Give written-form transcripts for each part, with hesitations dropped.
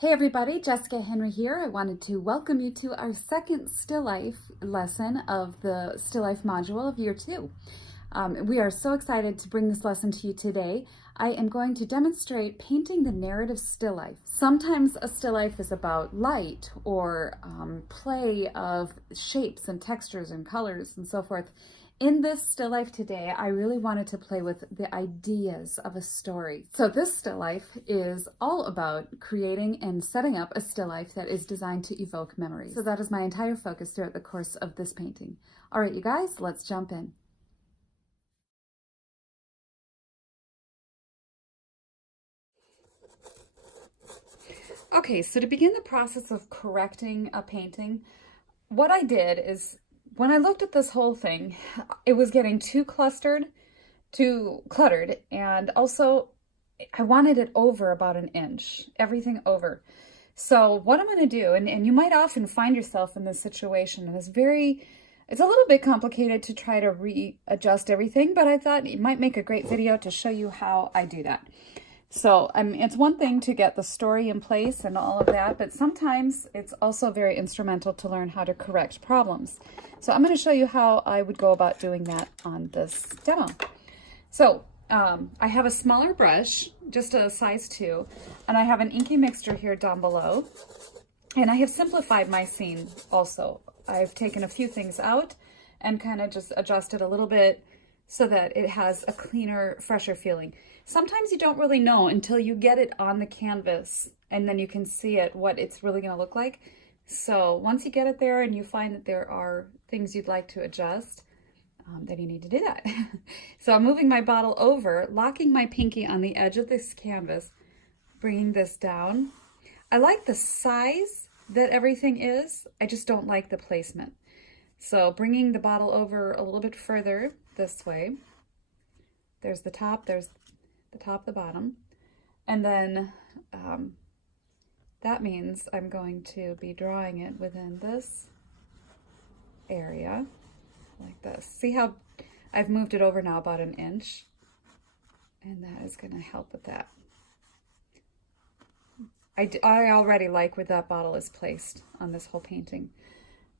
Hey everybody, Jessica Henry here. I wanted to welcome you to our second still life lesson of the still life module of year 2. We are so excited to bring this lesson to you today. I am going to demonstrate painting the narrative still life. Sometimes a still life is about light or play of shapes and textures and colors and so forth. In this still life today, I really wanted to play with the ideas of a story. So this still life is all about creating and setting up a still life that is designed to evoke memories. So that is my entire focus throughout the course of this painting. All right, you guys, let's jump in. Okay, so to begin the process of correcting a painting, what I did is when I looked at this whole thing, it was getting too cluttered, and also I wanted it over about an inch, everything over. So what I'm going to do, and you might often find yourself in this situation, and it's a little bit complicated to try to readjust everything, but I thought it might make a great video to show you how I do that. So it's one thing to get the story in place and all of that, but sometimes it's also very instrumental to learn how to correct problems. So I'm going to show you how I would go about doing that on this demo. So I have a smaller brush, just a size 2, and I have an inky mixture here down below. And I have simplified my scene also. I've taken a few things out and kind of just adjusted a little bit so that it has a cleaner, fresher feeling. Sometimes you don't really know until you get it on the canvas and then you can see it, what it's really going to look like. So once you get it there and you find that there are things you'd like to adjust, then you need to do that. So I'm moving my bottle over, locking my pinky on the edge of this canvas, bringing this down. I like the size that everything is, I just don't like the placement. So bringing the bottle over a little bit further this way. There's the top, there's the top, the bottom. And then that means I'm going to be drawing it within this area like this. See how I've moved it over now about an inch? And that is going to help with that. I already like where that bottle is placed on this whole painting.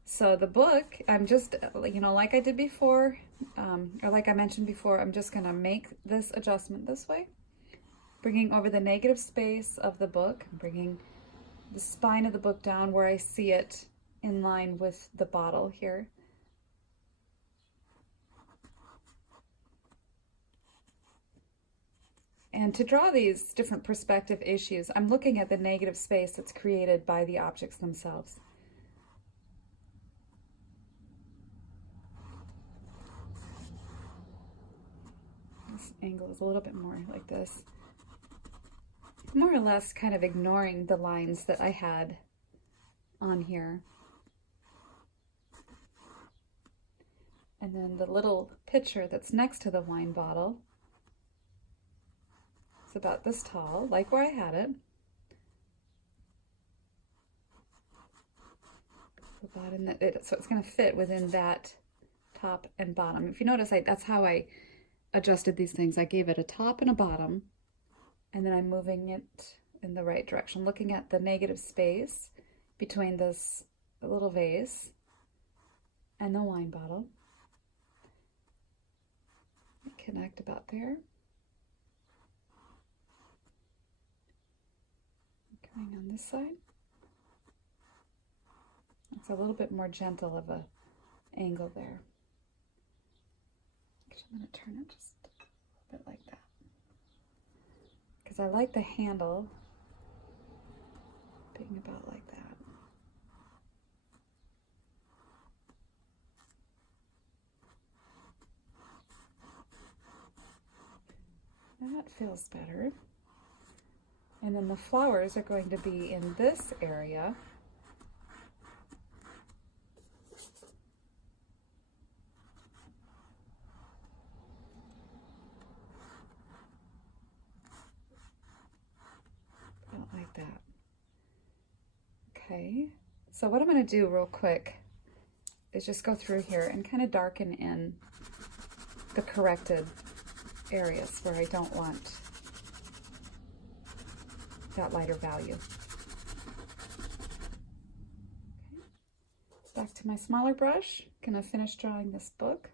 So the book, I'm just, like I did before, or like I mentioned before, I'm just going to make this adjustment this way, bringing over the negative space of the book, bringing the spine of the book down where I see it in line with the bottle here. And to draw these different perspective issues, I'm looking at the negative space that's created by the objects themselves. This angle is a little bit more like this. More or less kind of ignoring the lines that I had on here. And then the little pitcher that's next to the wine bottle, it's about this tall, like where I had it. So it's going to fit within that top and bottom. If you notice, that's how I adjusted these things. I gave it a top and a bottom, and then I'm moving it in the right direction, looking at the negative space between this little vase and the wine bottle. Connect about there. Coming on this side. It's a little bit more gentle of a angle there. Actually, I'm going to turn it just a bit like that, because I like the handle being about like that. That feels better. And then the flowers are going to be in this area. About like that. Okay, so what I'm going to do real quick is just go through here and kind of darken in the corrected areas where I don't want that lighter value. to my smaller brush. Gonna finish drawing this book.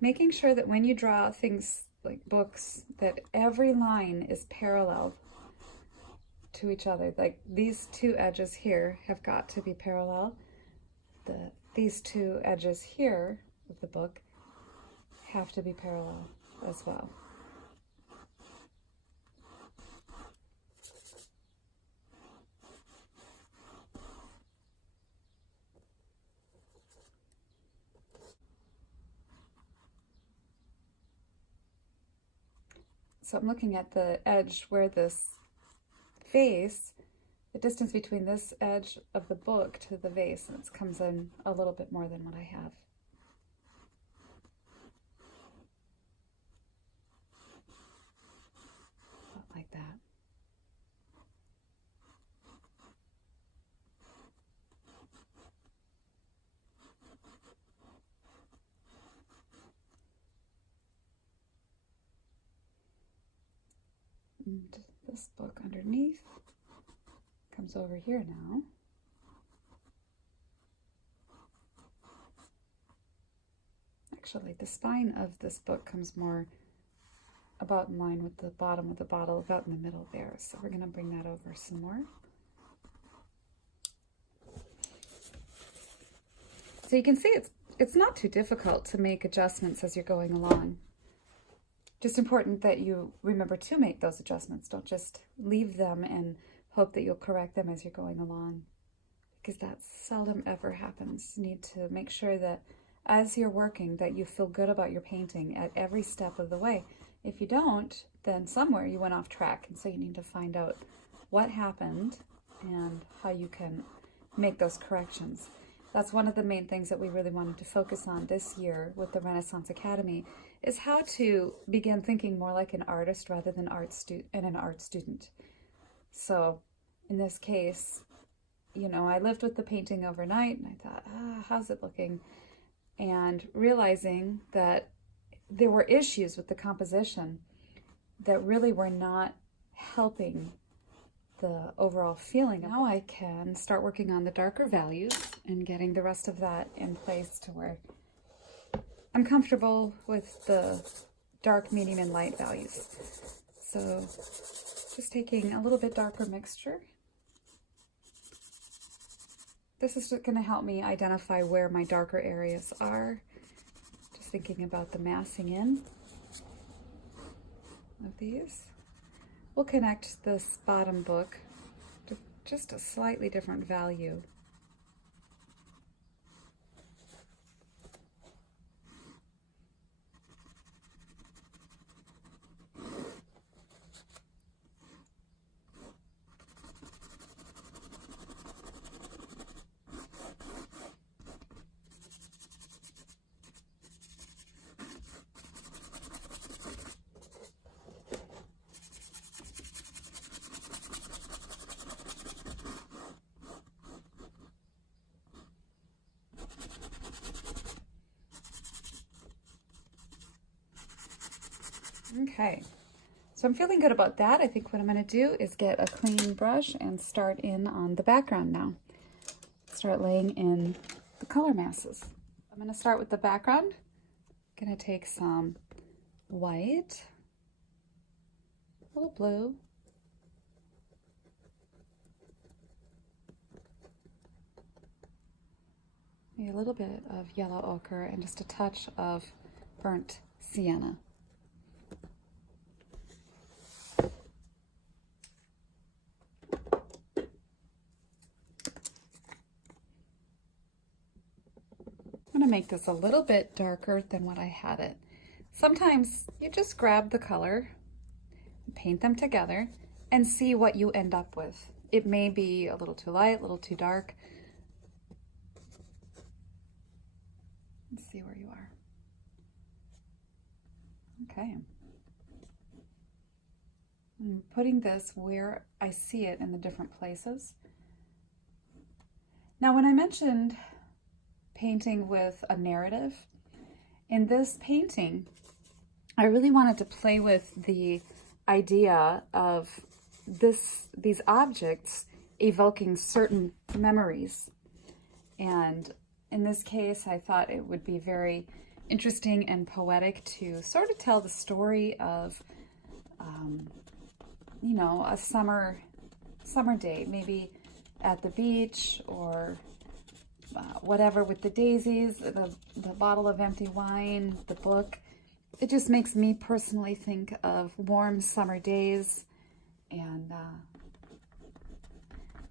Making sure that when you draw things like books, that every line is parallel to each other. Like these two edges here have got to be parallel. These two edges here of the book have to be parallel as well. So I'm looking at the edge where this vase, the distance between this edge of the book to the vase, and it comes in a little bit more than what I have. About like that. And this book underneath comes over here now. Actually, the spine of this book comes more about in line with the bottom of the bottle, about in the middle there. So we're going to bring that over some more. So you can see it's not too difficult to make adjustments as you're going along. Just important that you remember to make those adjustments. Don't just leave them and hope that you'll correct them as you're going along, because that seldom ever happens. You need to make sure that as you're working that you feel good about your painting at every step of the way. If you don't, then somewhere you went off track, and so you need to find out what happened and how you can make those corrections. That's one of the main things that we really wanted to focus on this year with the Renaissance Academy, is how to begin thinking more like an artist rather than an art student. So in this case, you know, I lived with the painting overnight and I thought, how's it looking? And realizing that there were issues with the composition that really were not helping the overall feeling. Now I can start working on the darker values and getting the rest of that in place to where I'm comfortable with the dark, medium, and light values. So just taking a little bit darker mixture. This is going to help me identify where my darker areas are. Just thinking about the massing in of these. We'll connect this bottom book to just a slightly different value. Okay, so I'm feeling good about that. I think what I'm going to do is get a clean brush and start in on the background now. Start laying in the color masses. I'm going to start with the background. I'm going to take some white, a little blue, maybe a little bit of yellow ochre, and just a touch of burnt sienna. I'm going to make this a little bit darker than what I had it. Sometimes you just grab the color, paint them together, and see what you end up with. It may be a little too light, a little too dark. Let's see where you are. Okay. I'm putting this where I see it in the different places. Now, when I mentioned painting with a narrative, in this painting, I really wanted to play with the idea of these objects evoking certain memories. And in this case, I thought it would be very interesting and poetic to sort of tell the story of, you know, a summer day, maybe at the beach or whatever, with the daisies, the bottle of empty wine, the book. It just makes me personally think of warm summer days. And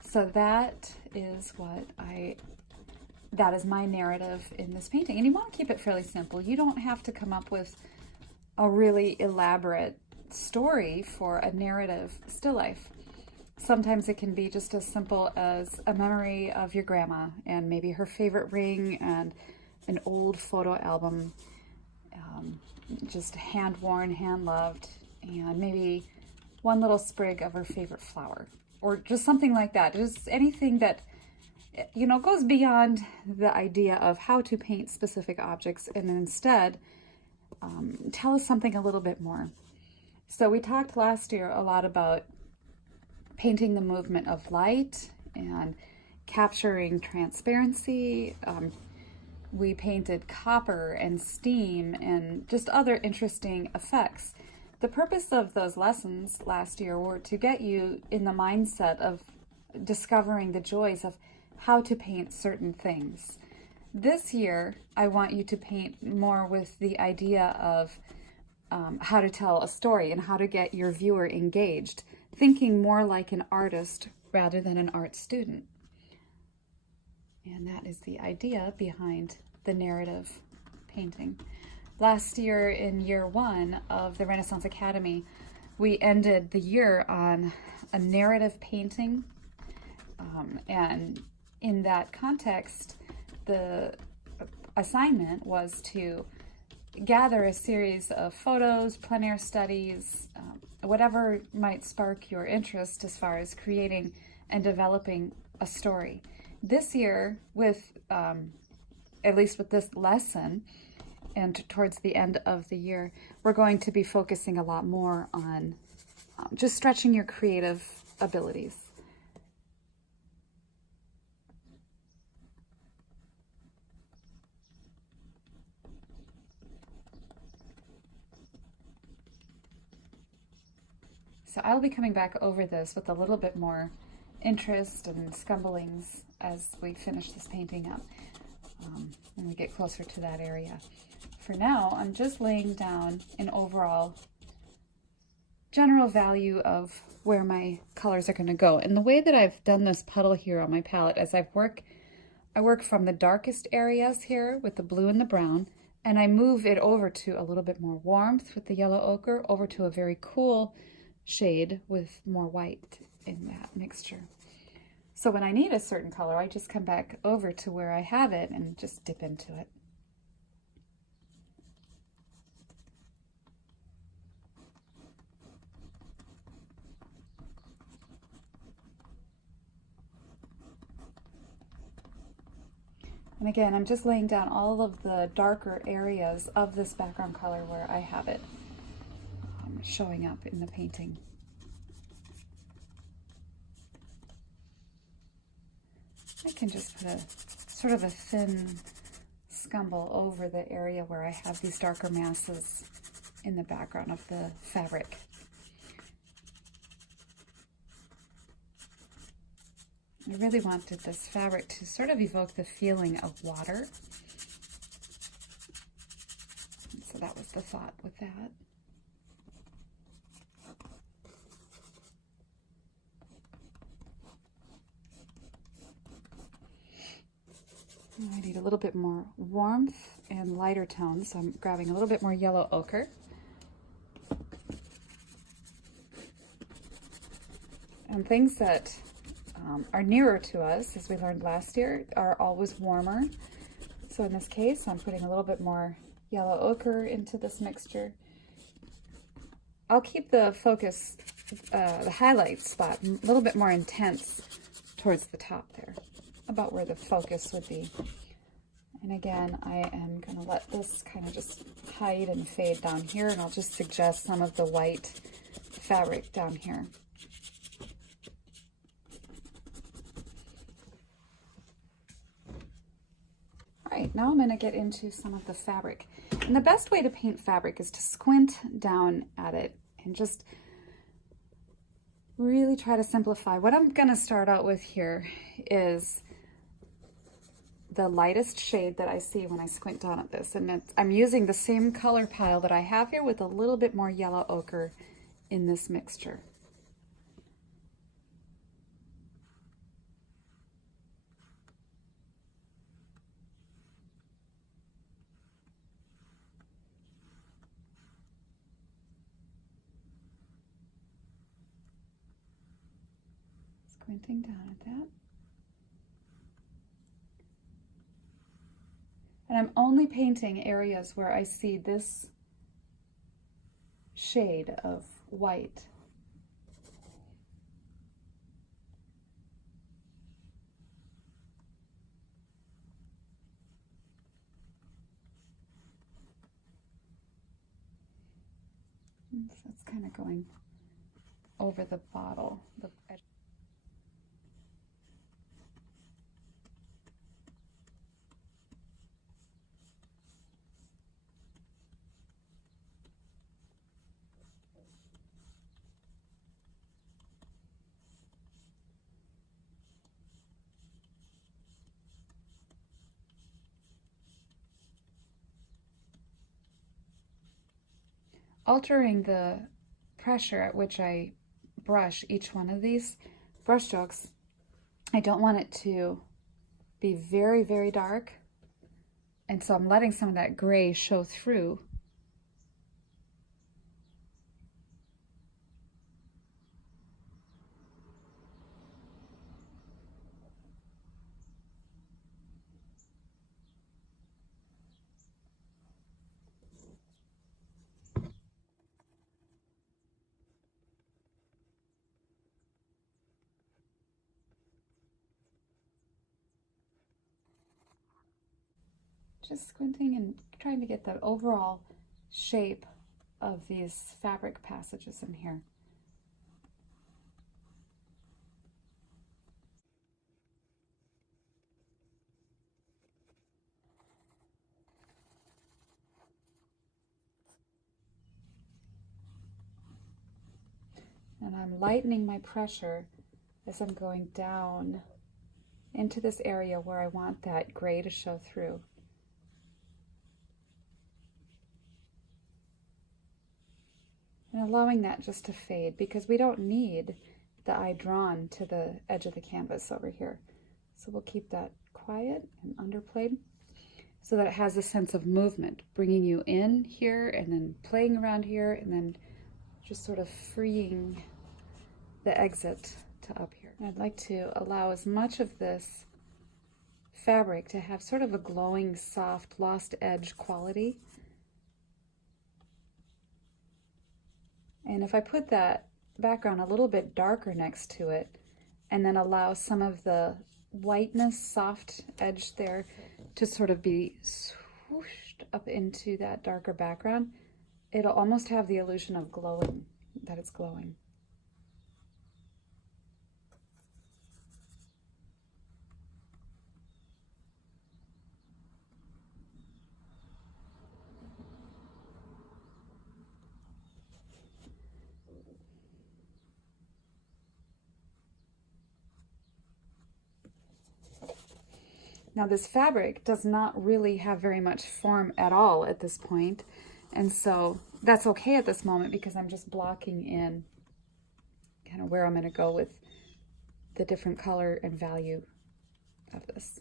so that is that is my narrative in this painting. And you want to keep it fairly simple. You don't have to come up with a really elaborate story for a narrative still life. Sometimes it can be just as simple as a memory of your grandma and maybe her favorite ring and an old photo album, just hand-worn, hand-loved, and maybe one little sprig of her favorite flower, or just something like that. Just anything that, you know, goes beyond the idea of how to paint specific objects, and instead tell us something a little bit more. So we talked last year a lot about painting the movement of light and capturing transparency. We painted copper and steam and just other interesting effects. The purpose of those lessons last year were to get you in the mindset of discovering the joys of how to paint certain things. This year, I want you to paint more with the idea of how to tell a story and how to get your viewer engaged, thinking more like an artist rather than an art student. And that is the idea behind the narrative painting. Last year, in year 1 of the Renaissance Academy, we ended the year on a narrative painting. And in that context, the assignment was to gather a series of photos, plein air studies, whatever might spark your interest as far as creating and developing a story. This year, with at least with this lesson, and towards the end of the year, we're going to be focusing a lot more on just stretching your creative abilities. So I'll be coming back over this with a little bit more interest and scumblings as we finish this painting up, when we get closer to that area. For now, I'm just laying down an overall general value of where my colors are going to go. And the way that I've done this puddle here on my palette is I work from the darkest areas here with the blue and the brown, and I move it over to a little bit more warmth with the yellow ochre, over to a very cool shade with more white in that mixture. So when I need a certain color, I just come back over to where I have it and just dip into it. And again, I'm just laying down all of the darker areas of this background color where I have it showing up in the painting. I can just put a sort of a thin scumble over the area where I have these darker masses in the background of the fabric. I really wanted this fabric to sort of evoke the feeling of water. And so that was the thought with that. I need a little bit more warmth and lighter tones, so I'm grabbing a little bit more yellow ochre. And things that are nearer to us, as we learned last year, are always warmer. So in this case, I'm putting a little bit more yellow ochre into this mixture. I'll keep the focus, the highlight spot, a little bit more intense towards the top there, about where the focus would be. And again, I am going to let this kind of just hide and fade down here, and I'll just suggest some of the white fabric down here. All right, now I'm going to get into some of the fabric. And the best way to paint fabric is to squint down at it and just really try to simplify. What I'm going to start out with here is the lightest shade that I see when I squint down at this. And I'm using the same color pile that I have here with a little bit more yellow ochre in this mixture. Squinting down at that. And I'm only painting areas where I see this shade of white. So it's kind of going over the bottle, the edge. Altering the pressure at which I brush each one of these brush strokes, I don't want it to be very, very dark. And so I'm letting some of that gray show through. Just squinting and trying to get the overall shape of these fabric passages in here. And I'm lightening my pressure as I'm going down into this area where I want that gray to show through. And allowing that just to fade, because we don't need the eye drawn to the edge of the canvas over here. So we'll keep that quiet and underplayed so that it has a sense of movement, bringing you in here and then playing around here and then just sort of freeing the exit to up here. And I'd like to allow as much of this fabric to have sort of a glowing, soft, lost edge quality. And if I put that background a little bit darker next to it, and then allow some of the whiteness, soft edge there to sort of be swooshed up into that darker background, it'll almost have the illusion of glowing, that it's glowing. Now this fabric does not really have very much form at all at this point, and so that's okay at this moment because I'm just blocking in kind of where I'm going to go with the different color and value of this.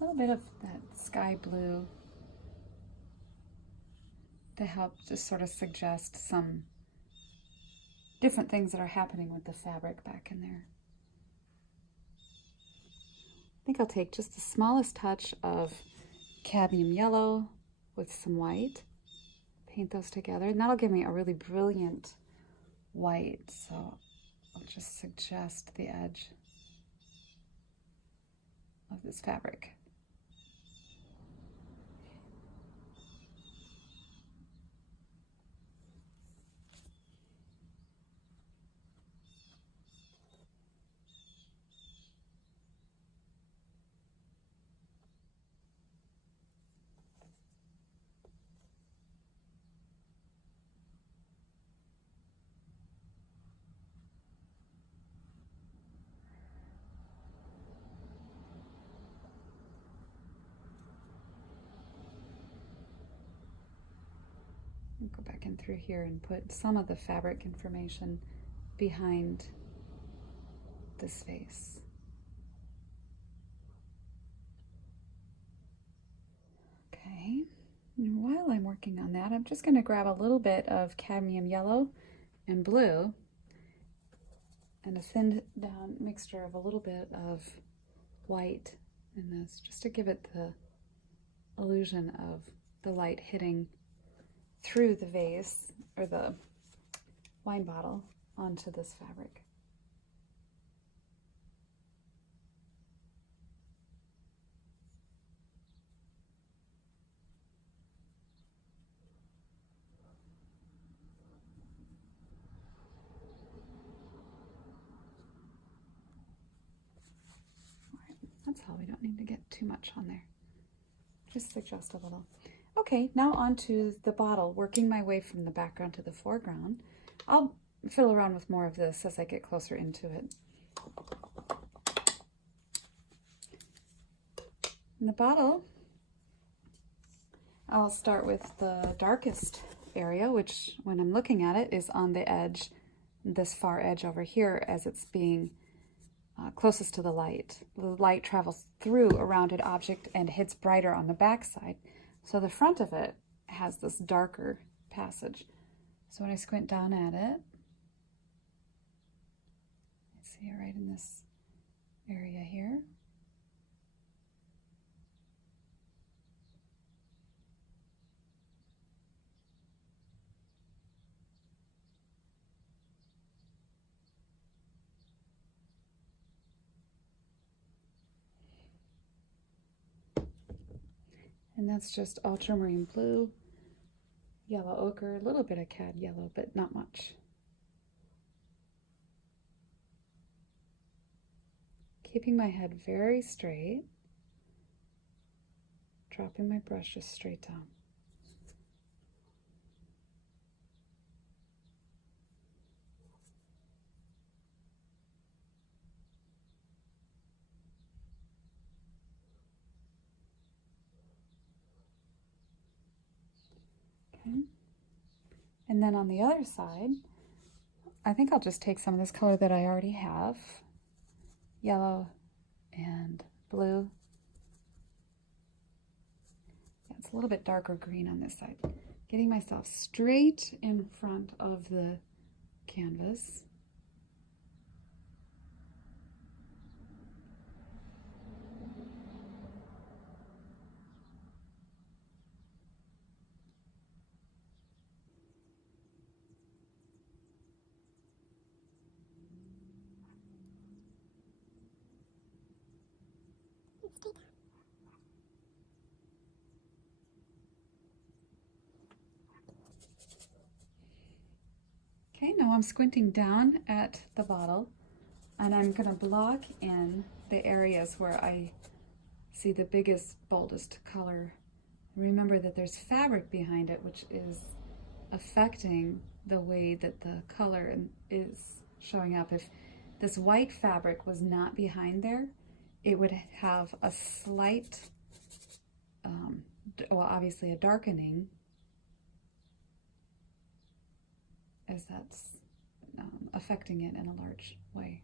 A little bit of that sky blue to help just sort of suggest some different things that are happening with the fabric back in there. think I'll take just the smallest touch of cadmium yellow with some white, paint those together, and that'll give me a really brilliant white. So I'll just suggest the edge of this fabric. Go back in through here and put some of the fabric information behind this face. Okay, and while I'm working on that, I'm just going to grab a little bit of cadmium yellow and blue and a thinned down mixture of a little bit of white in this, just to give it the illusion of the light hitting through the vase or the wine bottle onto this fabric. All right, that's all. We don't need to get too much on there. Just suggest a little. Okay, now on to the bottle, working my way from the background to the foreground. I'll fill around with more of this as I get closer into it. In the bottle, I'll start with the darkest area, which when I'm looking at it is on the edge, this far edge over here, as it's being closest to the light. The light travels through a rounded object and hits brighter on the back side. So the front of it has this darker passage. So when I squint down at it, I see it right in this area here. And that's just ultramarine blue, yellow ochre, a little bit of cad yellow, but not much. Keeping my head very straight, dropping my brush just straight down. Okay. And then on the other side, I think I'll just take some of this color that I already have, yellow and blue. Yeah, it's a little bit darker green on this side. Getting myself straight in front of the canvas. Okay, now I'm squinting down at the bottle and I'm going to block in the areas where I see the biggest, boldest color. Remember that there's fabric behind it, which is affecting the way that the color is showing up. If this white fabric was not behind there, it would have a slight, well, obviously a darkening, as that's affecting it in a large way.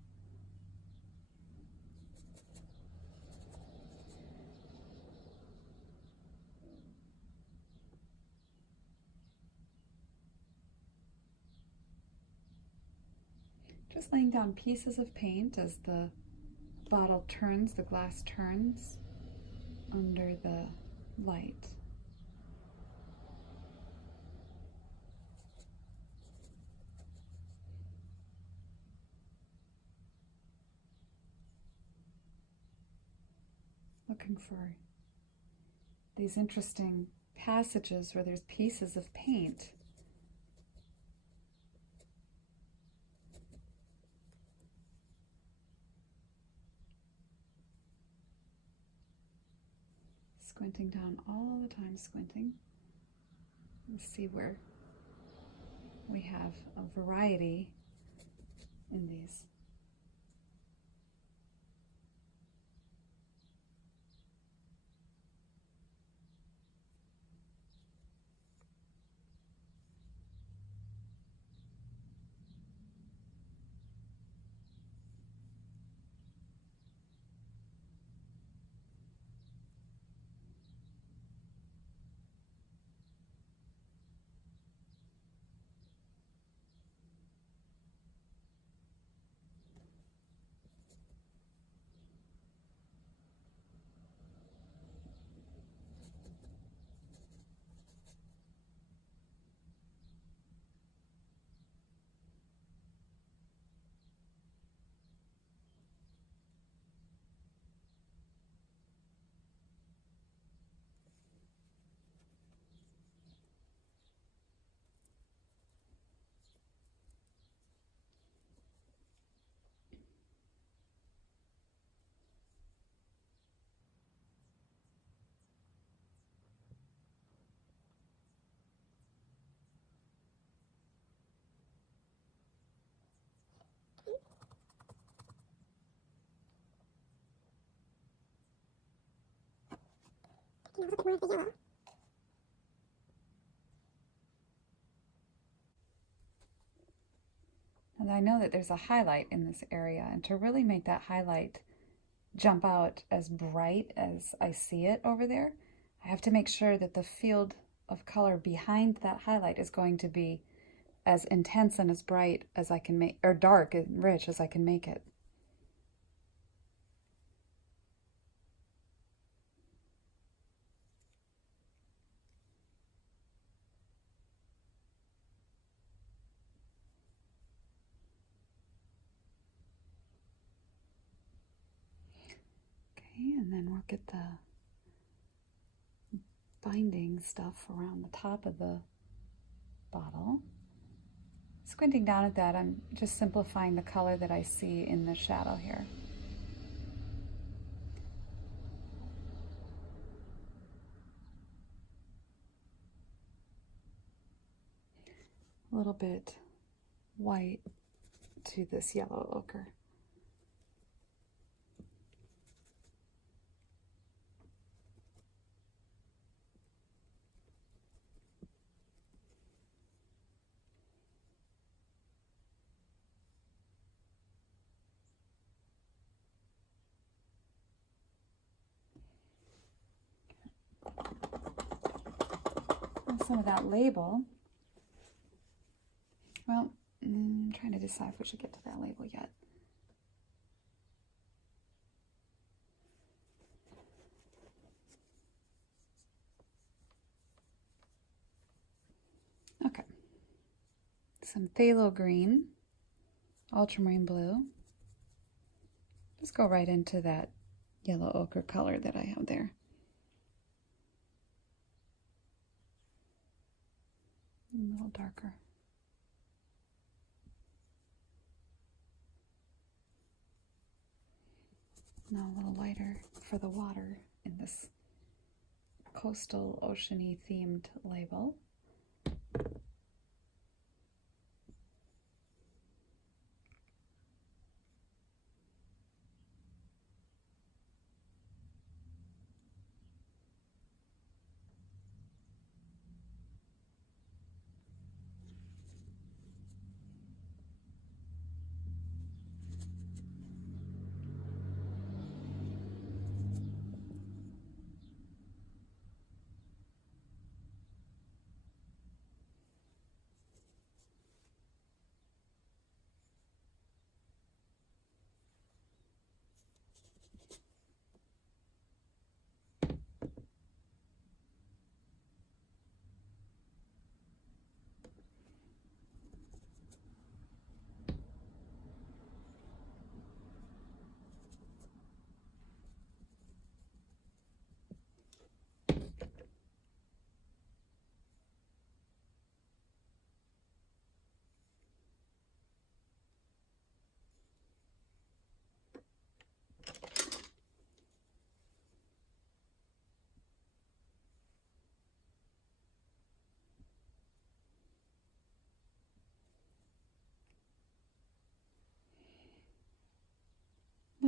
Just laying down pieces of paint as the bottle turns, the glass turns under the light. Looking for these interesting passages where there's pieces of paint. Squinting down all the time, squinting. Let's see where we have a variety in these. And I know that there's a highlight in this area, and to really make that highlight jump out as bright as I see it over there, I have to make sure that the field of color behind that highlight is going to be as intense and as bright as I can make, or dark and rich as I can make it. Okay, and then we'll get the binding stuff around the top of the bottle. Squinting down at that, I'm just simplifying the color that I see in the shadow here. A little bit white to this yellow ochre. Some of that label. Well, I'm trying to decide if we should get to that label yet. Okay. Some phthalo green, ultramarine blue. Just go right into that yellow ochre color that I have there. A little darker. Now a little lighter for the water in this coastal oceany themed label.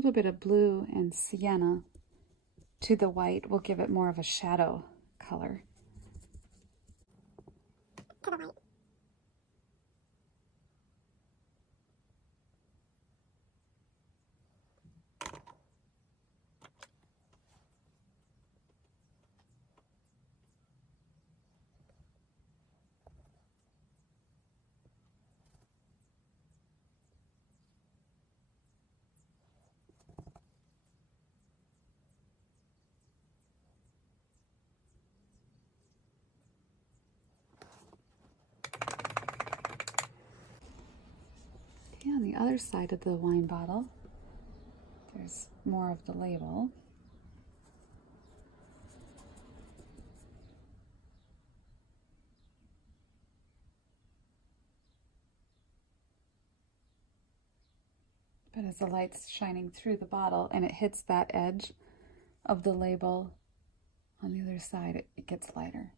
little bit of blue and sienna to the white will give it more of a shadow color. To the white. Okay, on the other side of the wine bottle, there's more of the label. But as the light's shining through the bottle and it hits that edge of the label on the other side, it gets lighter.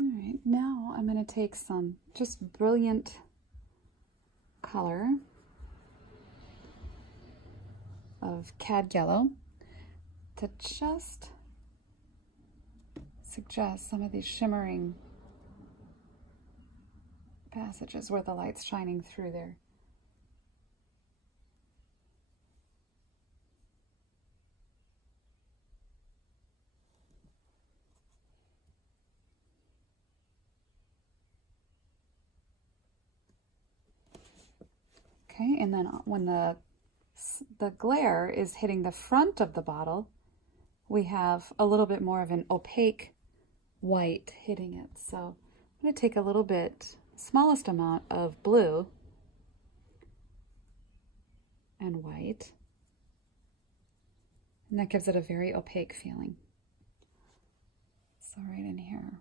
All right, now I'm going to take some just brilliant color of cad yellow to just suggest some of these shimmering passages where the light's shining through there. Okay, and then when the glare is hitting the front of the bottle, we have a little bit more of an opaque white hitting it. So I'm going to take a little bit, smallest amount of blue and white, and that gives it a very opaque feeling. So right in here.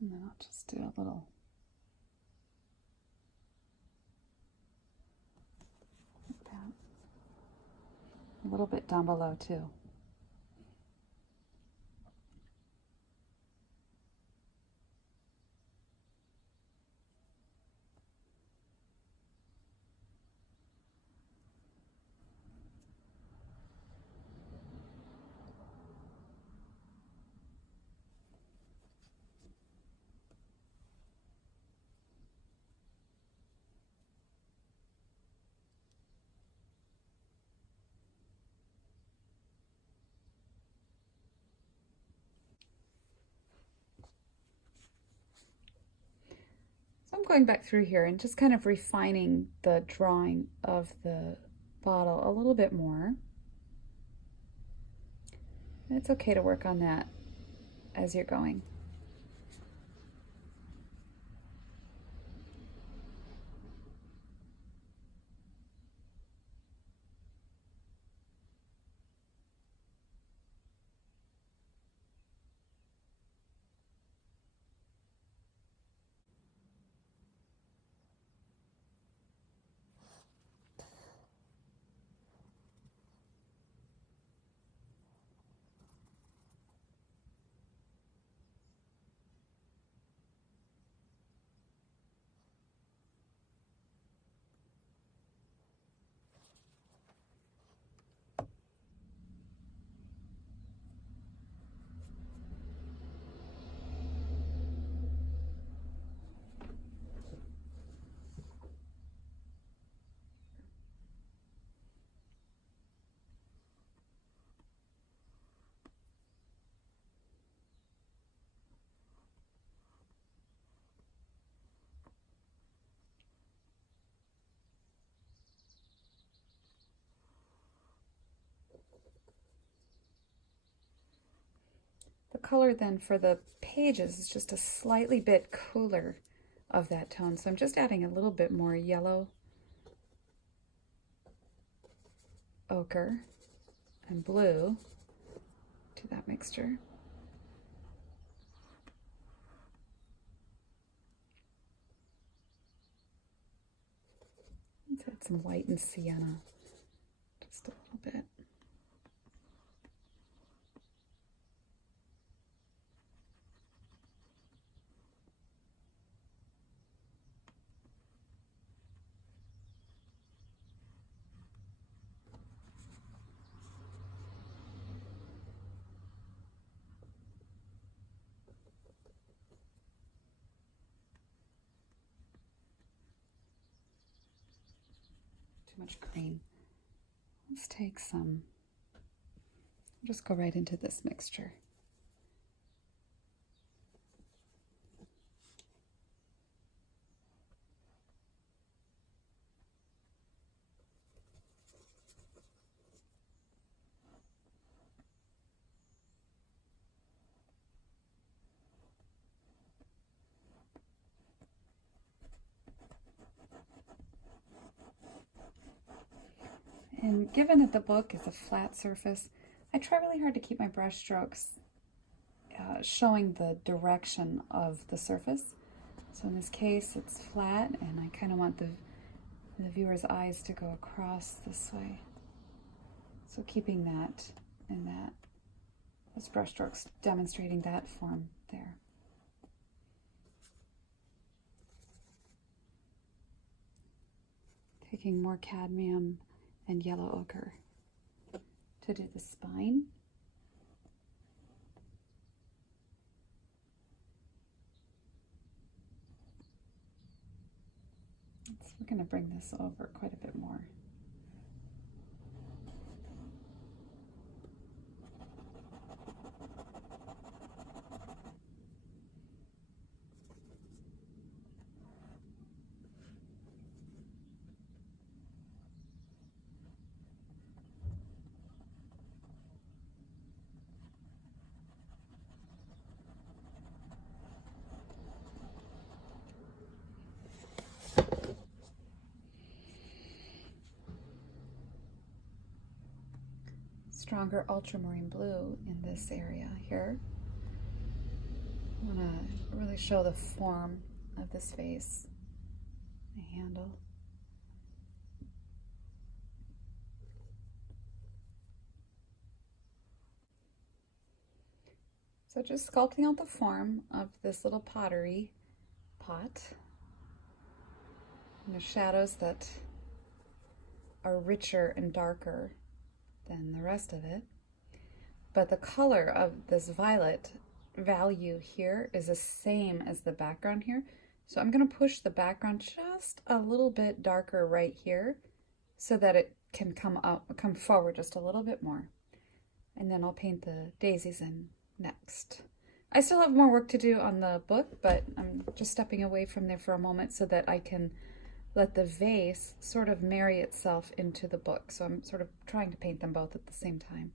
And then I'll just do a little like that. A little bit down below too. I'm going back through here and just kind of refining the drawing of the bottle a little bit more. And it's okay to work on that as you're going. color then for the pages is just a slightly bit cooler of that tone. So I'm just adding a little bit more yellow ochre and blue to that mixture. Let's add some white and sienna, just a little bit. Too much green. Let's take some, I'll just go right into this mixture. And given that the book is a flat surface, I try really hard to keep my brush strokes showing the direction of the surface. So in this case, it's flat, and I kind of want the viewer's eyes to go across this way. So keeping that in that, those brush strokes demonstrating that form there. Taking more cadmium and yellow ochre to do the spine. We're going to bring this over quite a bit more. Stronger ultramarine blue in this area here. I want to really show the form of this face, the handle. So just sculpting out the form of this little pottery pot. And the shadows that are richer and darker than the rest of it. But the color of this violet value here is the same as the background here. So I'm going to push the background just a little bit darker right here so that it can come forward just a little bit more. And then I'll paint the daisies in next. I still have more work to do on the book, but I'm just stepping away from there for a moment so that I can let the vase sort of marry itself into the book. So I'm sort of trying to paint them both at the same time.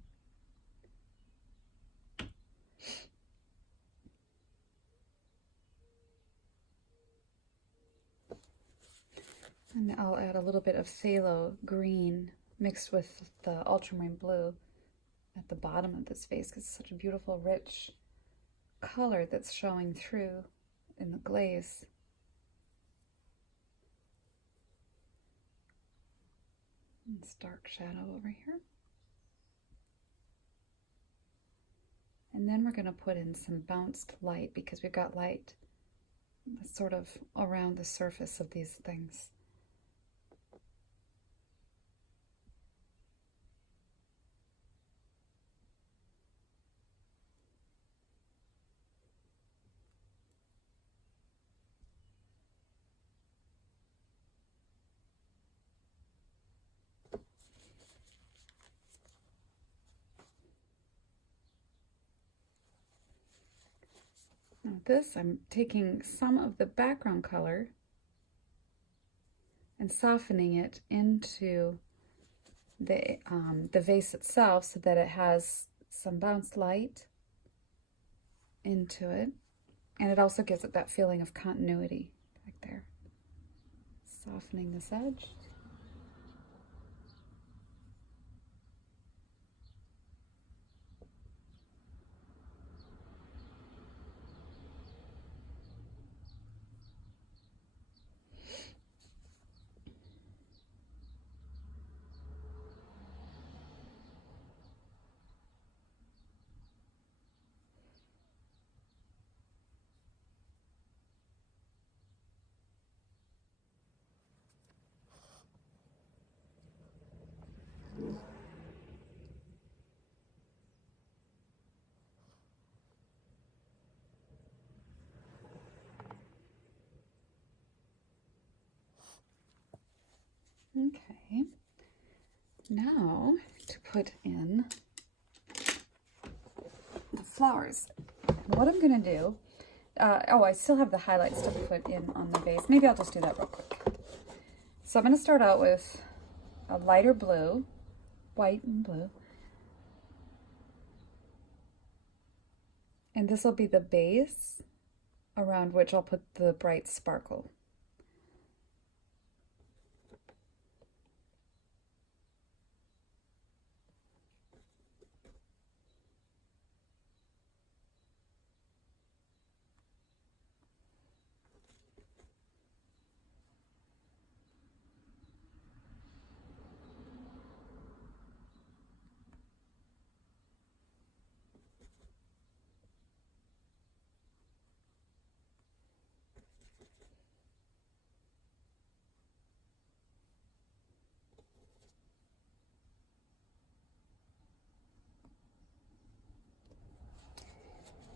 And I'll add a little bit of phthalo green mixed with the ultramarine blue at the bottom of this vase because it's such a beautiful, rich color that's showing through in the glaze. This dark shadow over here. And then we're going to put in some bounced light because we've got light sort of around the surface of these things. Now this, I'm taking some of the background color and softening it into the vase itself so that it has some bounced light into it. And it also gives it that feeling of continuity back there. Softening this edge. Okay, now to put in the flowers. What I'm going to do, oh, I still have the highlights to put in on the base. Maybe I'll just do that real quick. So I'm going to start out with a lighter blue, white and blue. And this will be the base around which I'll put the bright sparkle.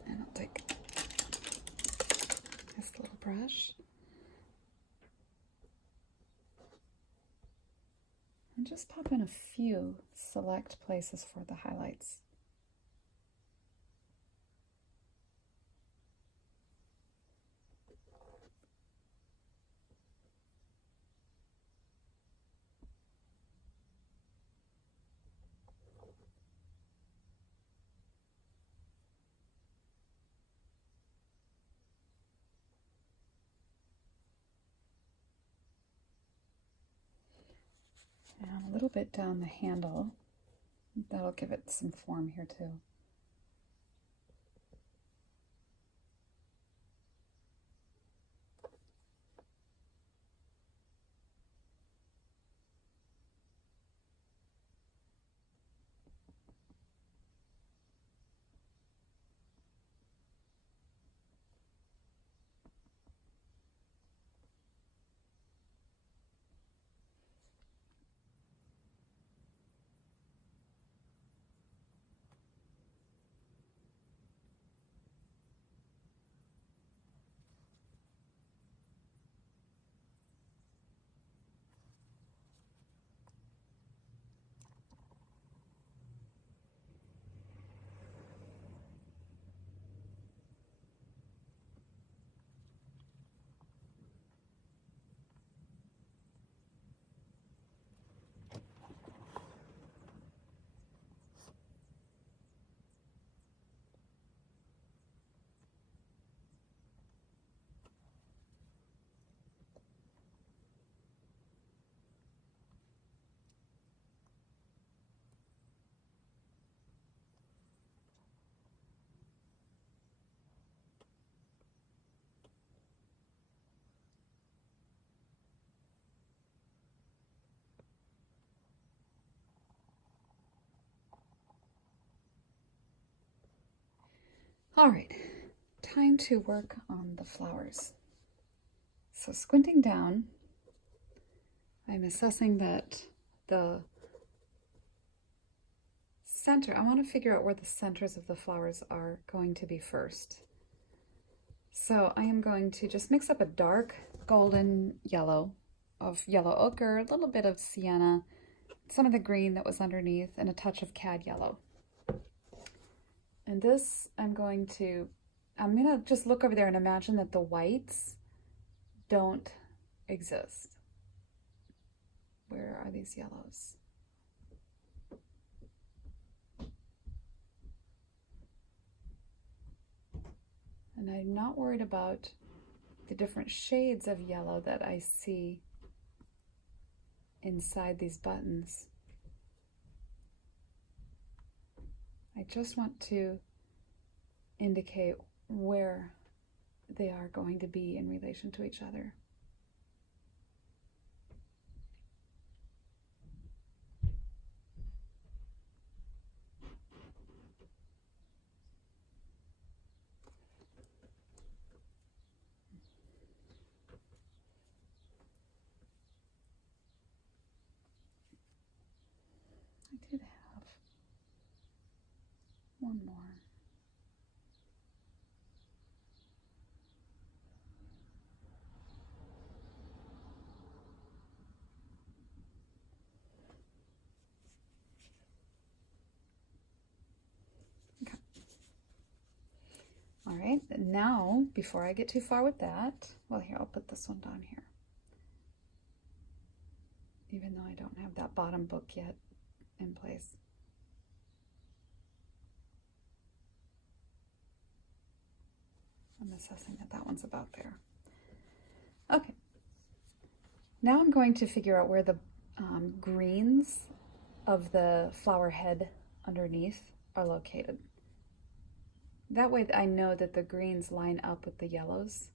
And I'll take this little brush and just pop in a few select places for the highlights. And a little bit down the handle. That'll give it some form here too. All right, time to work on the flowers. So squinting down, I'm assessing that the center, I want to figure out where the centers of the flowers are going to be first. So I am going to just mix up a dark golden yellow of yellow ochre, a little bit of sienna, some of the green that was underneath, and a touch of cad yellow. And this, I'm going to just look over there and imagine that the whites don't exist. Where are these yellows? And I'm not worried about the different shades of yellow that I see inside these buttons. I just want to indicate where they are going to be in relation to each other. I did have one more. Okay. All right, now before I get too far with that, well, here, I'll put this one down here. Even though I don't have that bottom book yet in place. I'm assessing that that one's about there. Okay. Now I'm going to figure out where the greens of the flower head underneath are located. That way I know that the greens line up with the yellows.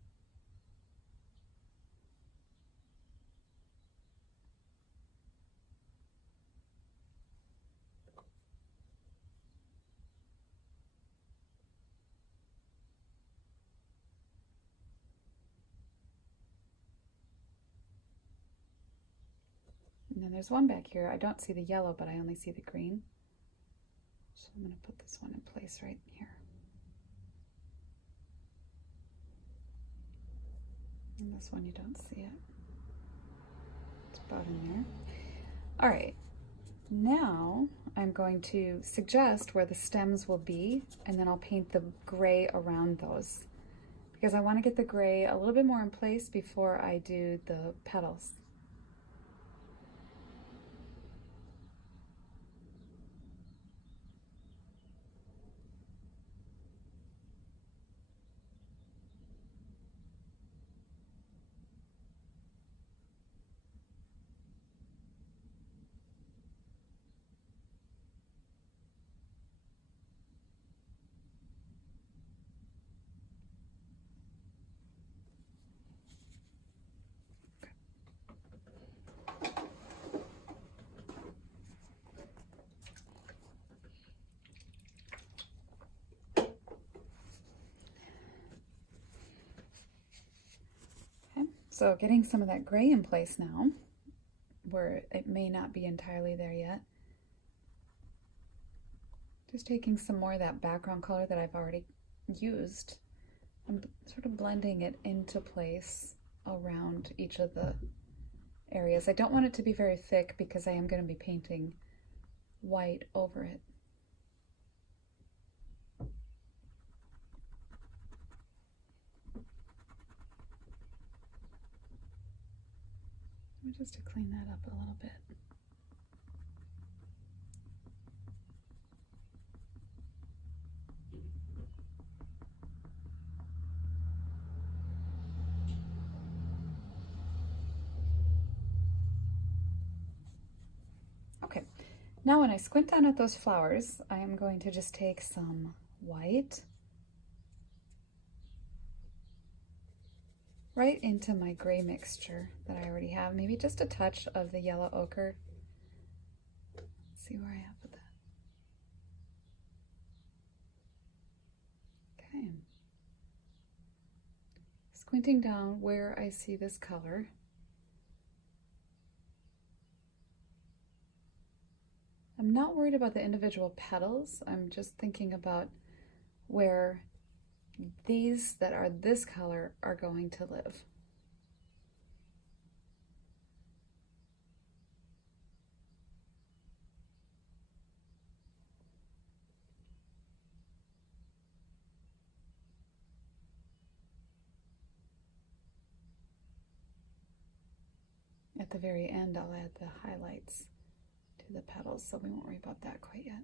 And then there's one back here. I don't see the yellow, but I only see the green. So I'm going to put this one in place right here. And this one you don't see it. It's about in there. All right. Now I'm going to suggest where the stems will be, and then I'll paint the gray around those, because I want to get the gray a little bit more in place before I do the petals. So getting some of that gray in place now, where it may not be entirely there yet. Just taking some more of that background color that I've already used. I'm sort of blending it into place around each of the areas. I don't want it to be very thick because I am going to be painting white over it. Just to clean that up a little bit. Okay, now when I squint down at those flowers, I am going to just take some white right into my gray mixture that I already have, maybe just a touch of the yellow ochre. Let's see where I have with that. Okay. Squinting down where I see this color. I'm not worried about the individual petals. I'm just thinking about where these that are this color are going to live. At the very end, I'll add the highlights to the petals, so we won't worry about that quite yet.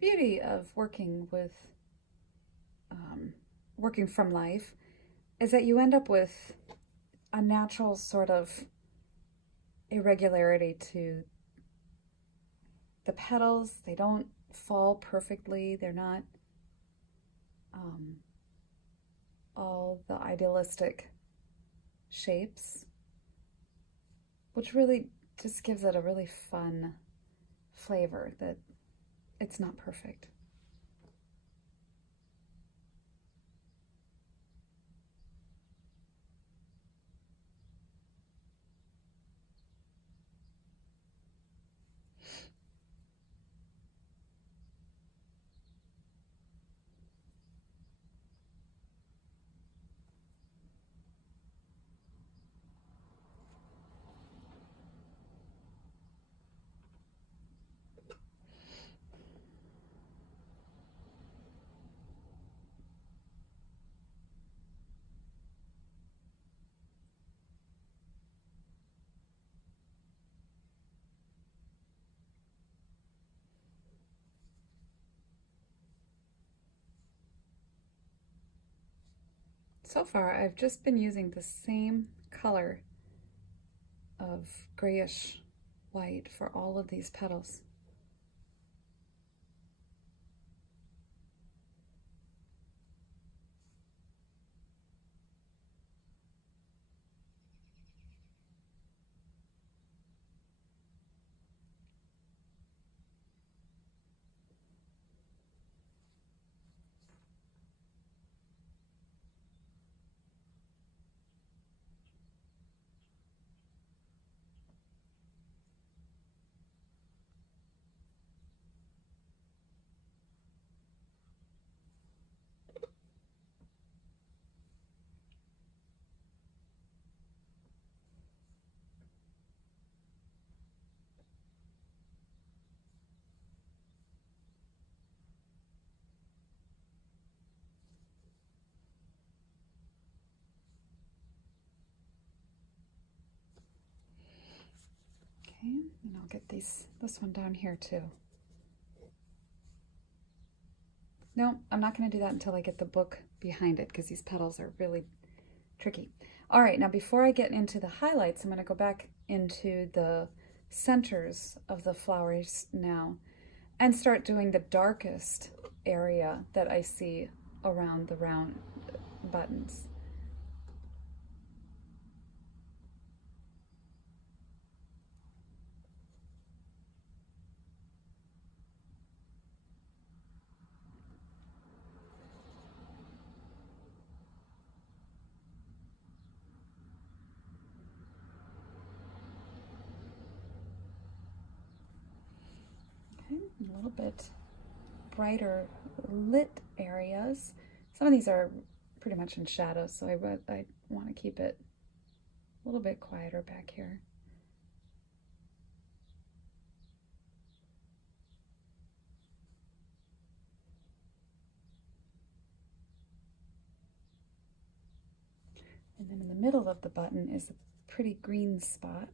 beauty of working from life is that you end up with a natural sort of irregularity to the petals. They don't fall perfectly. They're not all the idealistic shapes, which really just gives it a really fun flavor that it's not perfect. So far, I've just been using the same color of grayish white for all of these petals. Okay, and I'll get this one down here too. No, I'm not going to do that until I get the book behind it because these petals are really tricky. All right, now before I get into the highlights, I'm going to go back into the centers of the flowers now and start doing the darkest area that I see around the round buttons. A little bit brighter lit areas. Some of these are pretty much in shadow, so I want to keep it a little bit quieter back here. And then in the middle of the button is a pretty green spot.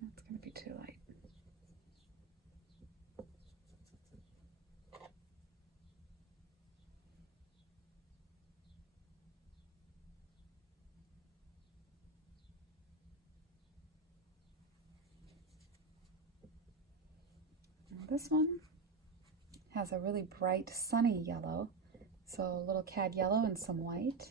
That's going to be too light. Now this one has a really bright sunny yellow, so a little cad yellow and some white.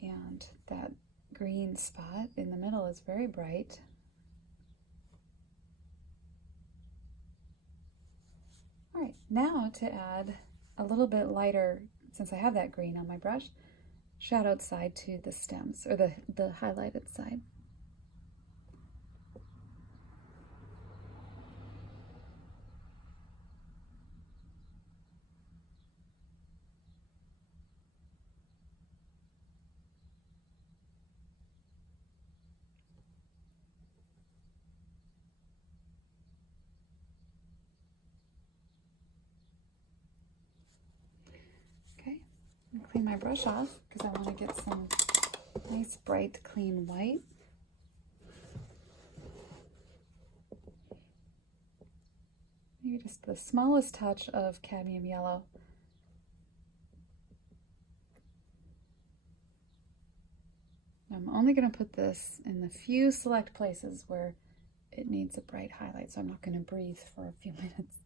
And that green spot in the middle is very bright. All right, now to add a little bit lighter, since I have that green on my brush, shadowed side to the stems, or the highlighted side. clean my brush off because I want to get some nice, bright, clean white. Maybe just the smallest touch of cadmium yellow. I'm only going to put this in the few select places where it needs a bright highlight, so I'm not going to breathe for a few minutes.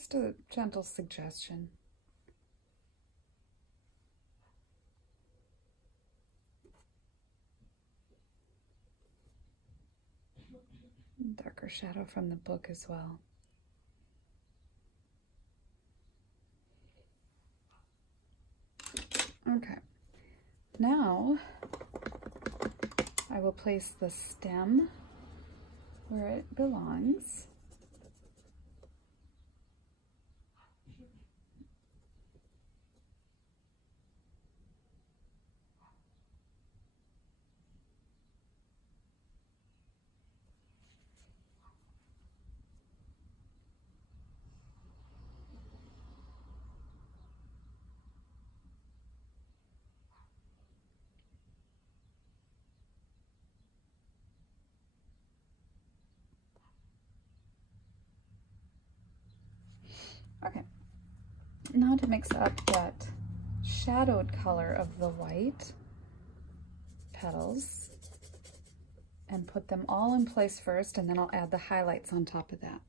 Just a gentle suggestion. Darker shadow from the book as well. Okay, now I will place the stem where it belongs. Okay, now to mix up that shadowed color of the white petals and put them all in place first, and then I'll add the highlights on top of that.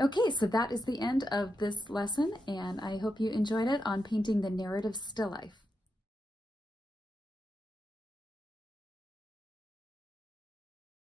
Okay, so that is the end of this lesson, and I hope you enjoyed it on painting the narrative still life.